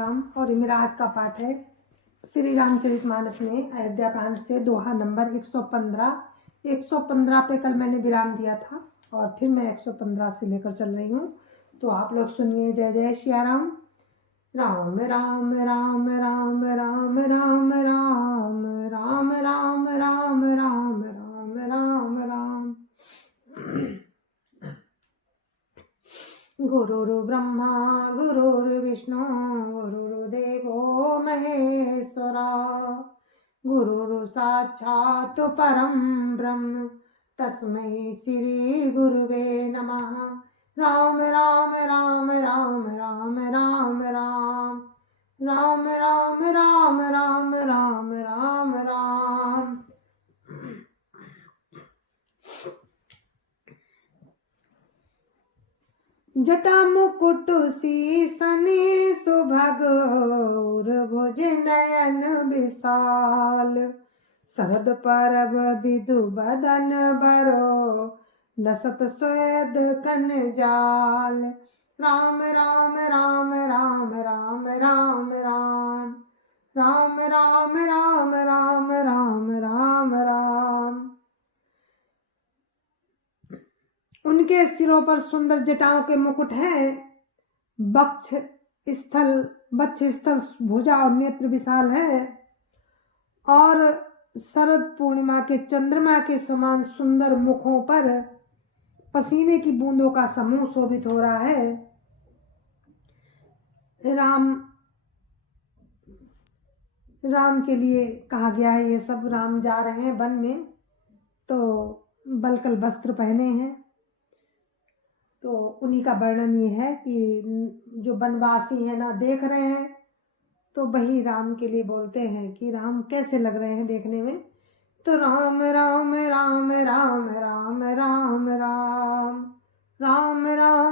राम। और ये मेरा आज का पाठ है श्री रामचरितमानस में अयोध्या कांड से दोहा नंबर 115 पे कल मैंने विराम दिया था और फिर मैं 115 से लेकर चल रही हूँ। तो आप लोग सुनिए। जय जय श्री राम। राम राम राम राम राम राम राम राम राम राम राम राम राम राम। गुरुर्ब्रह्मा गुरुर्विष्णु गुरुर्देवो महेश्वरा गुरुर् साक्षात् परं ब्रह्म तस्मै श्री गुरुवे नमः। राम राम राम राम राम राम राम राम राम राम राम राम राम राम। जटा मुकुट सीसने सुभग भुज नयन विशाल शरद परब विदु बदन बरो लसत स्वेद कन जाल। राम राम राम राम राम राम राम राम राम राम राम राम राम राम। उनके सिरों पर सुंदर जटाओं के मुकुट हैं। वक्ष स्थल भुजा और नेत्र विशाल है और शरद पूर्णिमा के चंद्रमा के समान सुंदर मुखों पर पसीने की बूंदों का समूह शोभित हो रहा है। राम के लिए कहा गया है। ये सब राम जा रहे हैं वन में, तो बलकल वस्त्र पहने हैं। तो उन्हीं का वर्णन ये है कि जो वनवासी हैं ना देख रहे हैं, तो वही राम के लिए बोलते हैं कि राम कैसे लग रहे हैं देखने में। तो राम राम राम राम राम राम राम राम राम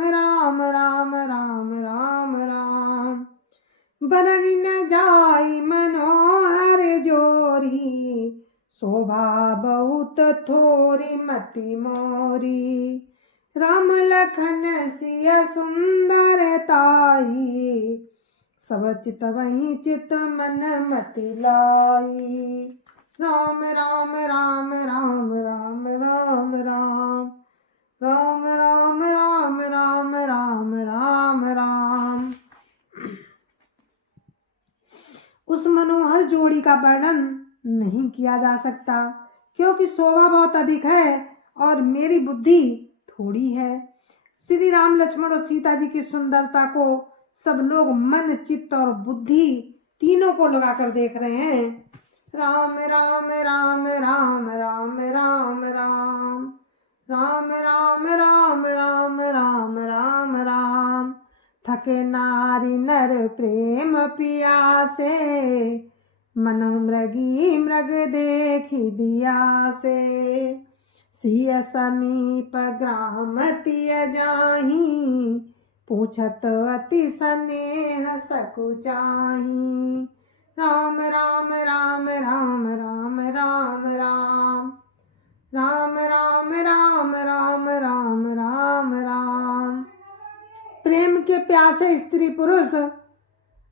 राम राम राम राम राम। बरनी न जाई मनोहर जोरी शोभा बहुत थोरी मति मोरी। राम लखन सिया सुंदर ताई सब चित वही चित मन मति लाई। राम राम राम राम राम राम राम राम राम राम राम राम राम राम। उस मनोहर जोड़ी का वर्णन नहीं किया जा सकता, क्योंकि शोभा बहुत अधिक है और मेरी बुद्धि थोड़ी है। श्री राम लक्ष्मण और सीता जी की सुंदरता को सब लोग मन चित्त और बुद्धि तीनों को लगाकर देख रहे हैं। राम राम राम राम राम राम राम राम राम राम राम राम राम राम। थके नारी नर प्रेम पियासे मन मृगी मृग देखी दिया से। सिय समीप ग्राम तिय जाही पूछत अति स्नेह सकुचाही। राम राम राम राम राम राम राम राम राम राम राम राम राम राम। प्रेम के प्यासे स्त्री पुरुष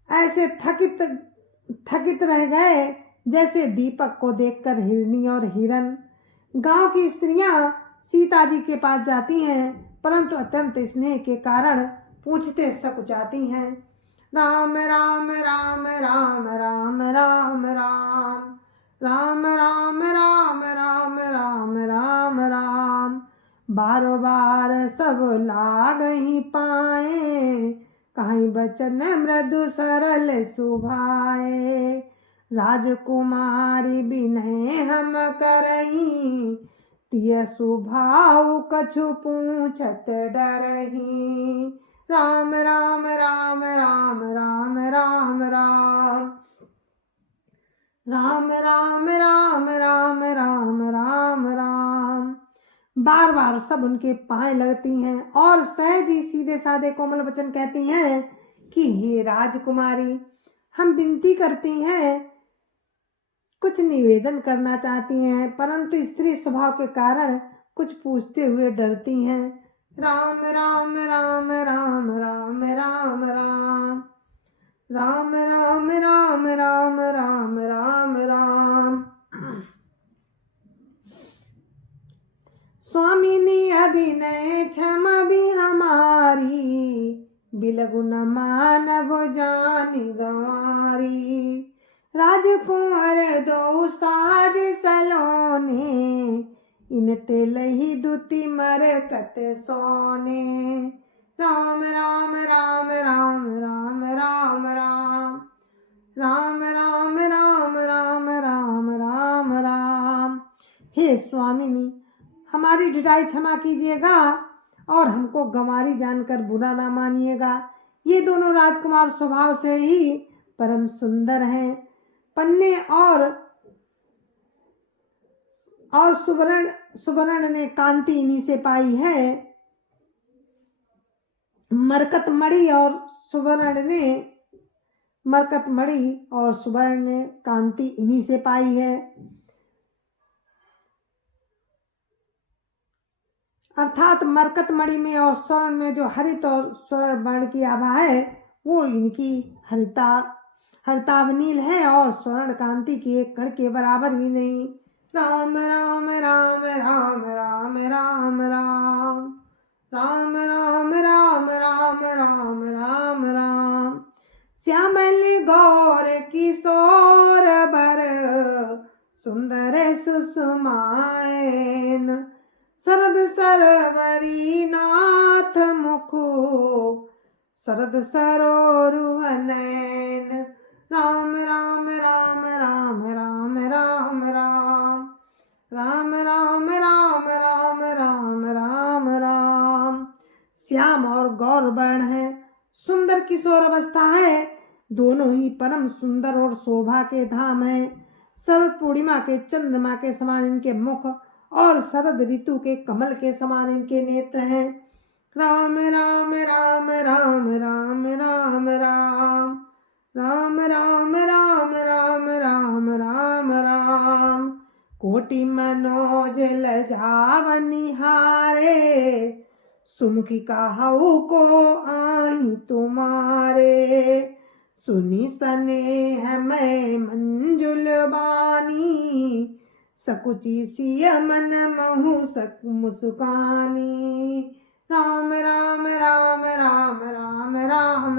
ऐसे थकित रह गए जैसे दीपक को देखकर हिरनी और हिरन। गांव की स्त्रियां सीता जी के पास जाती हैं, परंतु अत्यंत स्नेह के कारण पूछते सकुचाती हैं। राम राम राम राम राम राम राम राम राम राम राम राम राम राम। बारो बार सब लाग ही पाए कहीं बचन मृदु सरल सुभाए। राजकुमारी बिनय हम करही तिय सुभाव कछु पूछत डरही। राम राम राम राम राम राम राम राम राम राम राम राम राम राम। बार बार सब उनके पांव लगती हैं और सहज ही सीधे साधे कोमल वचन कहती हैं कि हे राजकुमारी, हम विनती करती हैं, कुछ निवेदन करना चाहती हैं, परंतु स्त्री स्वभाव के कारण कुछ पूछते हुए डरती हैं। राम राम राम राम राम राम राम राम राम राम राम राम राम राम। स्वामिनी अभिनय क्षमा भी हमारी, बिलगु न मानव जानि गंवारी। राजकुंवर दो साज सलोने, इन ते लही दुति मरकत सोने। राम राम राम राम राम राम राम राम राम राम राम राम राम राम। हे स्वामिनी, हमारी ढिठाई क्षमा कीजिएगा और हमको गंवारी जानकर बुरा ना मानिएगा। ये दोनों राजकुमार स्वभाव से ही परम सुंदर हैं। पन्ने और सुवर्ण ने कांति इन्हीं से पाई है। मरकत मणि और सुवर्ण ने कांति इन्हीं से पाई है। अर्थात मरकत मणि में और स्वर्ण में जो हरित और स्वर्ण वर्ण की आभा है, वो इनकी हरितावनील है और स्वर्ण कांति के एक कण के बराबर भी नहीं। राम राम राम राम राम राम राम राम राम राम राम राम राम राम। श्यामल गौर किशोर बर, सुंदर सुषमायन। शरद सरवरी नाथ मुखो, शरद सरोरुहनैन। राम राम राम राम राम राम राम राम राम राम राम राम राम राम। श्याम और गौर वर्ण है, सुंदर किशोर अवस्था है, दोनों ही परम सुंदर और शोभा के धाम है। शरद पूर्णिमा के चंद्रमा के समान इनके मुख और शरद ऋतु के कमल के समान इनके नेत्र हैं। राम राम राम राम राम राम राम राम राम राम राम राम राम राम। कोटि मनोज लजावनिहारे, सुमुखी काहू को आही तुम्हारे। सुनी स्नेह मैं मंजुल बानी, सकुची सिय मन महु सक मुस्कानी। राम राम राम राम राम राम राम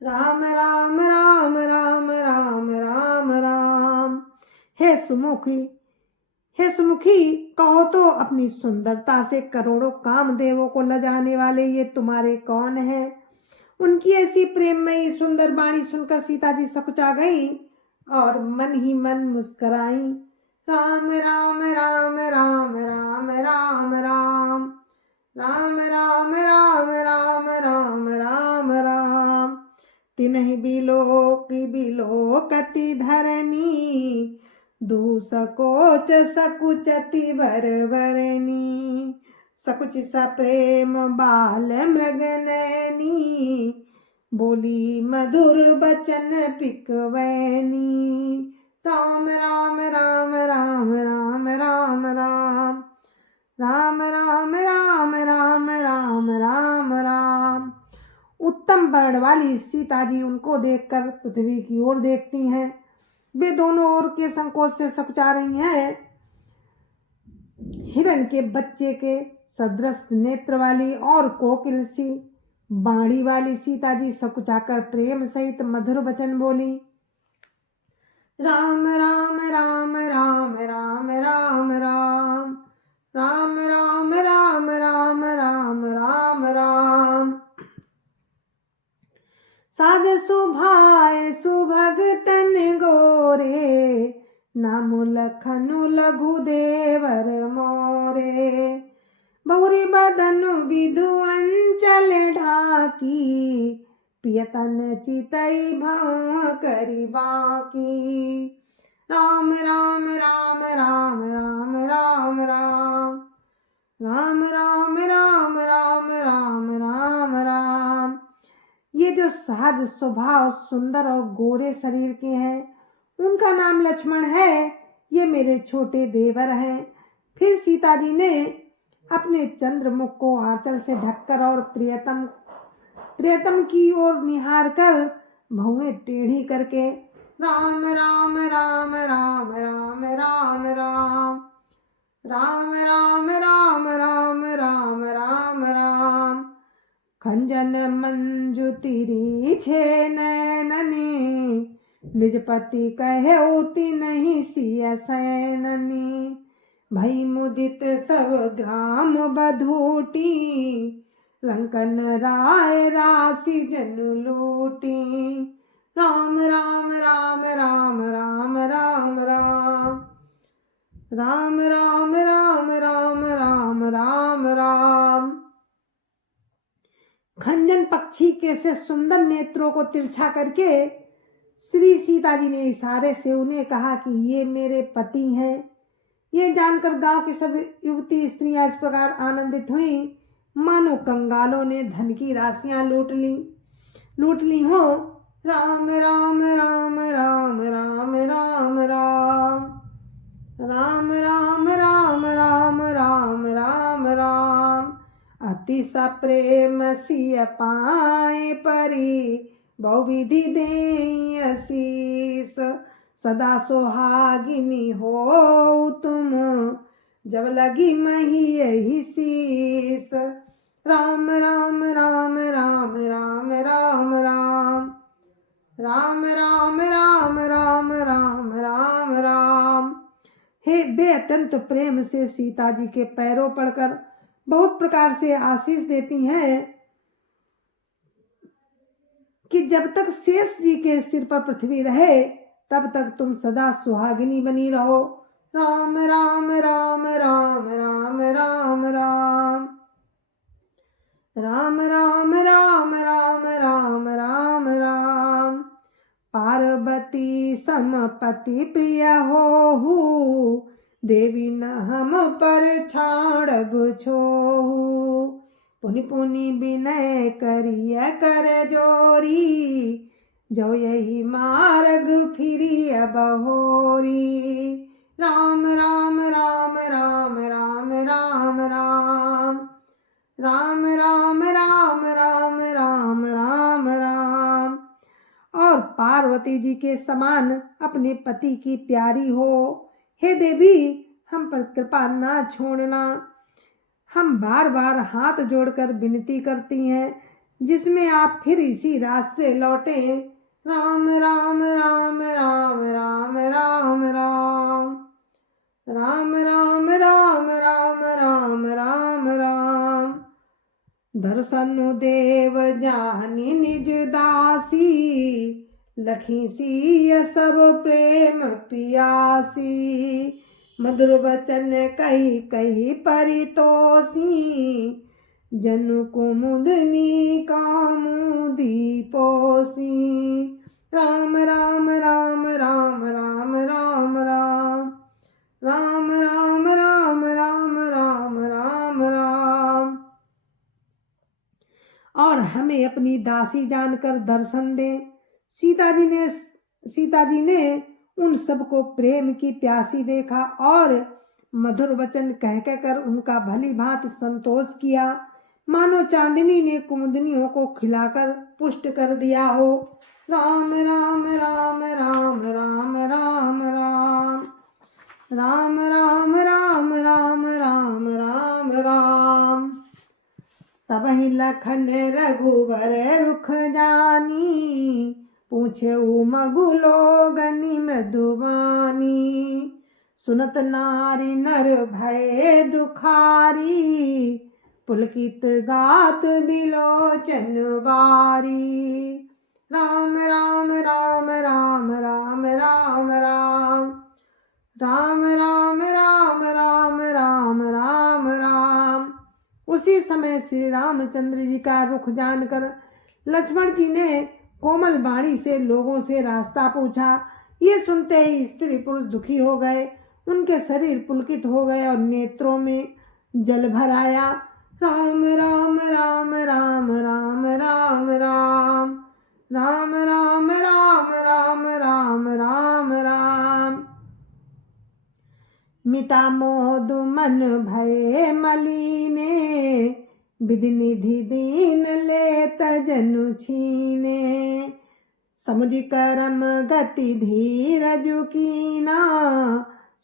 राम राम राम राम राम राम राम। हे सुमुखी, कहो तो अपनी सुंदरता से करोड़ों कामदेवों को लजाने वाले ये तुम्हारे कौन है। उनकी ऐसी प्रेममयी सुंदर वाणी सुनकर सीता जी सकुचा गई और मन ही मन मुस्कुराई। राम राम राम राम राम राम राम राम राम राम राम राम राम राम। तिन्हि बिलोकति धरनी, दूसकोच सकुचति वरवरनी। सकुच सप्रेम बाल मृगनैनी, बोली मधुर बचन पिकवैनी। राम राम राम राम राम राम राम राम राम राम राम राम राम राम। उत्तम वर्ण वाली सीता जी उनको देखकर पृथ्वी की ओर देखती हैं। वे दोनों ओर के संकोच से सकुचा रही हैं। हिरण के बच्चे के सदृश नेत्र वाली और कोकिल सी बाणी वाली सीता जी सकुचाकर प्रेम सहित मधुर वचन बोली। राम राम राम राम राम राम राम राम राम राम राम राम राम राम। साज सुभाए सुभगतन गोरे, नाम लखनु लघु देवर मोरे। बहुरी बदनु विधु अंचल ढाकी, पियतन चितई भव करी बाकी। राम राम राम राम राम राम राम राम राम राम राम राम राम राम। ये जो सहज स्वभाव सुंदर और गोरे शरीर के हैं, उनका नाम लक्ष्मण है। ये मेरे छोटे देवर हैं। फिर सीता जी ने अपने चंद्रमुख को आंचल से ढककर और प्रियतम प्रियतम की ओर निहार कर भौएं टेढ़ी करके राम राम राम राम राम राम राम राम राम राम राम राम राम राम खंजन मंजु तिरी छे नैननी निज पति कहे उति नहीं सिय सैननी भई मुदित सब ग्राम बधूटी लंकन राय राशि जन लूटी राम राम राम राम राम राम राम राम राम राम राम राम राम राम। खंजन पक्षी के से सुंदर नेत्रों को तिरछा करके श्री सीता जी ने इशारे से उन्हें कहा कि ये मेरे पति हैं। ये जानकर गांव की सब युवती स्त्रियां इस प्रकार आनंदित हुई मानो कंगालों ने धन की राशियां लूट ली हो। राम राम राम राम राम राम राम राम राम राम राम राम राम राम अति सप्रेम सिय पाए परी बहुविधि देई असीस सदा सोहागिनी हो तुम जब लगी मही यही शीस राम राम राम राम राम राम राम राम राम राम राम राम राम राम। हे बे अत्यंत प्रेम से सीता जी के पैरों पड़कर बहुत प्रकार से आशीष देती हैं कि जब तक शेष जी के सिर पर पृथ्वी रहे तब तक तुम सदा सुहागिनी बनी रहो। राम राम राम राम राम राम राम राम राम राम राम राम राम राम पार्वती समपति प्रिय होहु देवी न हम पर छाड़ब छोहु पुनि पुनि विनय करिय कर जोरी जो यही मार्ग फिरिय बहोरी राम राम राम राम राम राम राम राम राम राम राम राम राम राम। और पार्वती जी के समान अपने पति की प्यारी हो। हे देवी हम पर कृपा ना छोड़ना। हम बार बार हाथ जोड़कर विनती करती हैं जिसमें आप फिर इसी रास्ते लौटे। राम राम राम राम राम राम राम राम राम राम राम राम राम राम दर्शनु देव जानी निज दासी लखी सी सब प्रेम पियासी मधुर वचन कही कही परितोषी जनु कुमुदनी कामुदी पोसी राम राम राम राम राम राम राम राम राम राम राम राम राम राम। और हमें अपनी दासी जानकर दर्शन दे। सीता जी ने उन सबको प्रेम की प्यासी देखा और मधुर वचन कह कर उनका भली भांति संतोष किया मानो चांदनी ने कुमुदनियों को खिलाकर पुष्ट कर दिया हो। राम राम राम राम राम राम राम राम राम राम राम राम राम राम तबहि लखन रघुबर रुख जानी पूछे मगुलोगनी मृदुवानी सुनत नारी नर भय दुखारी पुलकित गात बिलोचन बारी राम राम राम राम राम राम राम राम राम राम राम राम राम राम। उसी समय श्री रामचंद्र जी का रुख जानकर लक्ष्मण जी ने कोमल वाणी से लोगों से रास्ता पूछा। ये सुनते ही स्त्री पुरुष दुखी हो गए, उनके शरीर पुलकित हो गए और नेत्रों में जल भर आया। राम राम राम राम राम राम राम राम राम राम राम राम राम राम मिटा मोद मन भये मलिने विधि निधि दीन लेत जनु छीने, समुझ करम गति धीरज कीना,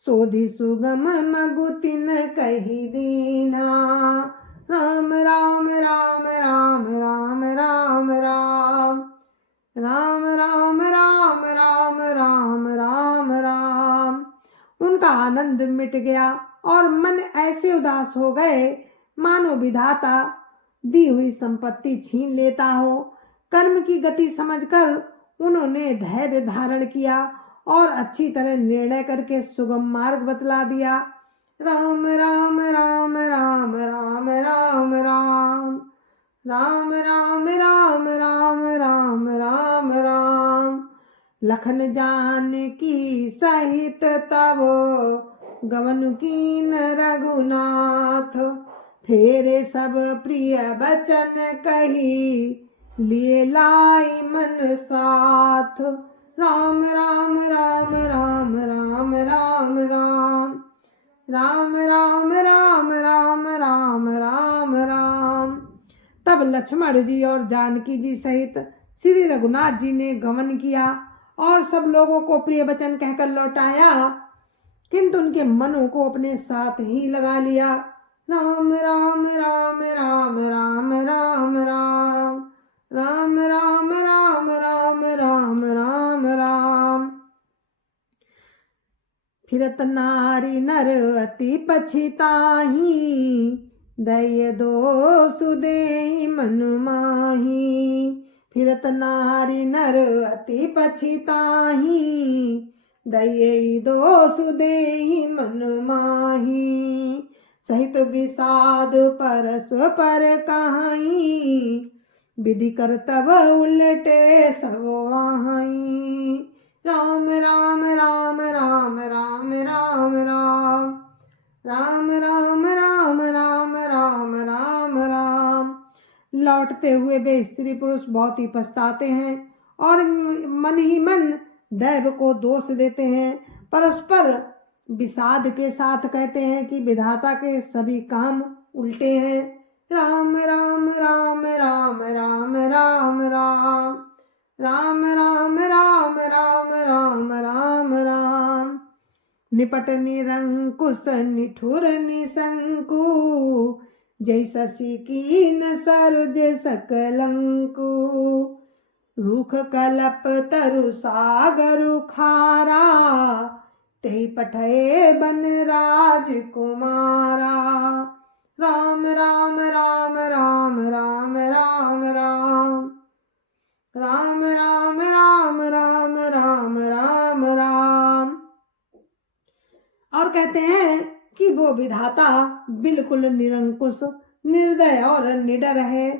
सोधि सुगम मगुतिन कही दीना। राम राम राम राम राम राम राम राम राम राम राम राम राम राम। उनका आनंद मिट गया और मन ऐसे उदास हो गए मानो विधाता दी हुई संपत्ति छीन लेता हो। कर्म की गति समझकर उन्होंने धैर्य धारण किया और अच्छी तरह निर्णय करके सुगम मार्ग बतला दिया। राम राम राम राम राम राम राम राम राम राम राम राम राम राम। लखन जानकी सहित तब गवन कीन रघुनाथ, फेरे सब प्रिय बचन कही लिए लाई मन साथ। राम राम राम राम राम राम राम राम राम राम राम राम राम राम। तब लक्ष्मण जी और जानकी जी सहित श्री रघुनाथ जी ने गमन किया और सब लोगों को प्रिय वचन कहकर लौटाया, किंतु उनके मनों को अपने साथ ही लगा लिया। राम राम राम राम राम राम राम राम राम राम राम राम राम राम। फिरत नारी नर अति पछिताही, दय दोष देहि मन माही। फिरत नारी नर अति पछिताही, दय दोष देहि मन माही। सहित विषाद परस पर कहाई, विधि करतब उलटे सब वहाई। राम राम राम राम राम राम राम राम राम राम राम राम राम राम। लौटते हुए वे स्त्री पुरुष बहुत ही पछताते हैं और मन ही मन दैव को दोष देते हैं। परस्पर विषाद के साथ कहते हैं कि विधाता के सभी काम उल्टे हैं। राम राम राम राम राम राम राम राम राम राम राम राम राम राम। निपट निरंकुश निठुर निशंकु, जय शशि कीन सरोज सकलंकु। रूख कलप तरु सागर खारा, ते पठये बन राजकुमारा। राम राम राम राम राम राम राम राम राम राम राम राम राम राम। और कहते हैं कि वो विधाता बिल्कुल निरंकुश, निर्दय और निडर है,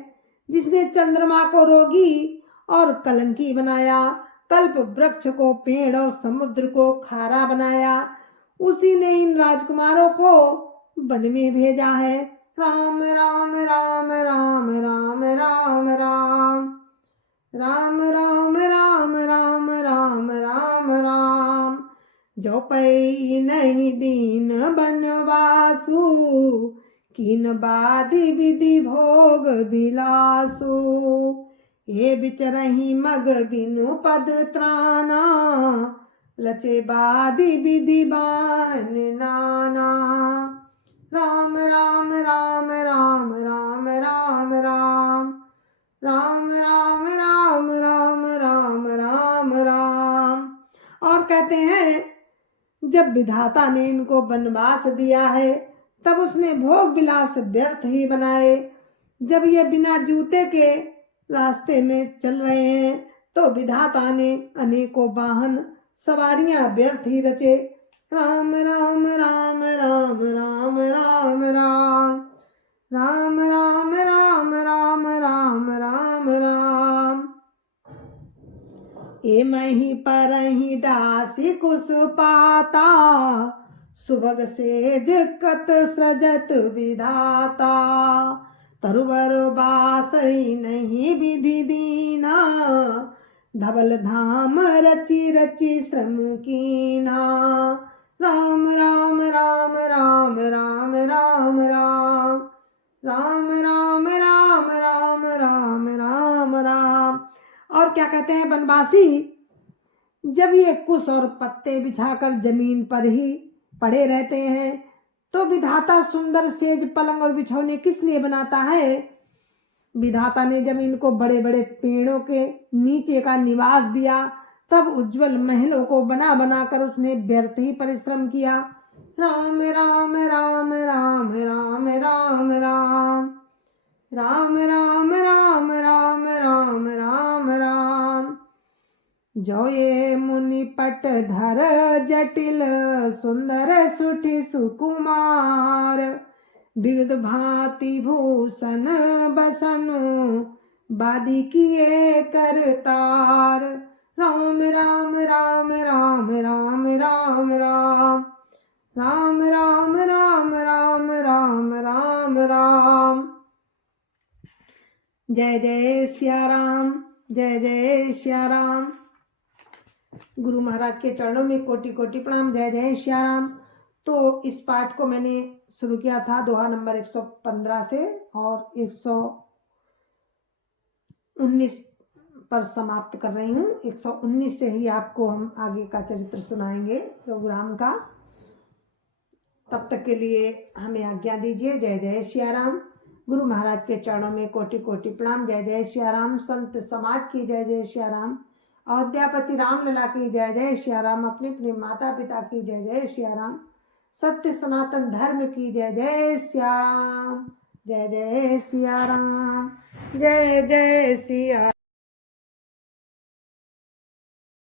जिसने चंद्रमा को रोगी और कलंकी बनाया, कल्प वृक्ष को पेड़ और समुद्र को खारा बनाया, उसी ने इन राजकुमारों को वन में भेजा है। राम राम राम राम राम राम राम राम राम राम राम राम राम राम। जो पै नहीं दीन बनवासु, कीन बादी विधि भोग विलासु। ये बिचरही मग बिनु पद त्राना, लचे बादी विधि बाहन नाना। राम राम राम राम राम राम राम राम राम राम राम राम राम राम। और कहते हैं जब विधाता ने इनको वनवास दिया है तब उसने भोग विलास व्यर्थ ही बनाए। जब ये बिना जूते के रास्ते में चल रहे हैं तो विधाता ने अनेकों वाहन सवारियां व्यर्थ ही रचे। राम राम राम राम राम राम राम राम राम राम राम राम राम राम। ए मही पर ही डासी कुस पाता, सुभग सेज कत सृजत विधाता। तरुवर बासई नहीं विधि दीना, धवल धाम रची रची श्रम कीना। राम राम राम राम राम राम राम राम राम राम राम राम राम राम। और क्या कहते हैं बनवासी, जब ये कुश और पत्ते बिछाकर जमीन पर ही पड़े रहते हैं तो विधाता सुंदर सेज पलंग और बिछौने किस लिए बनाता है? विधाता ने जब इनको बड़े बड़े पेड़ों के नीचे का निवास दिया तब उज्जवल महलों को बना बना कर उसने व्यर्थ ही परिश्रम किया। राम राम राम राम राम राम राम राम राम राम राम राम राम राम। जो ये मुनि पट धर जटिल सुंदर सुठी सुकुमार, विविध भांति भूषण बसनु बादी किए करतार। राम राम राम राम राम राम राम राम राम राम राम राम राम राम। जय जय सिया राम, जय जय सिया राम। गुरु महाराज के चरणों में कोटि कोटि प्रणाम। जय जय सिया राम। तो इस पाठ को मैंने शुरू किया था दोहा नंबर 115 से और 119 पर समाप्त कर रही हूँ। 119 से ही आपको हम आगे का चरित्र सुनाएंगे प्रोग्राम का। तब तक के लिए हमें आज्ञा दीजिए। जय जय सिया राम। गुरु महाराज के चरणों में कोटि कोटि प्रणाम। जय जय सिया राम। संत समाज की जय जय सिया राम। अयोध्यापति रामलला की जय जय सिया राम। अपने अपने माता पिता की जय जय सिया राम। सत्य सनातन धर्म की जय जय सिया राम। जय जय सिया राम। जय जय सिया।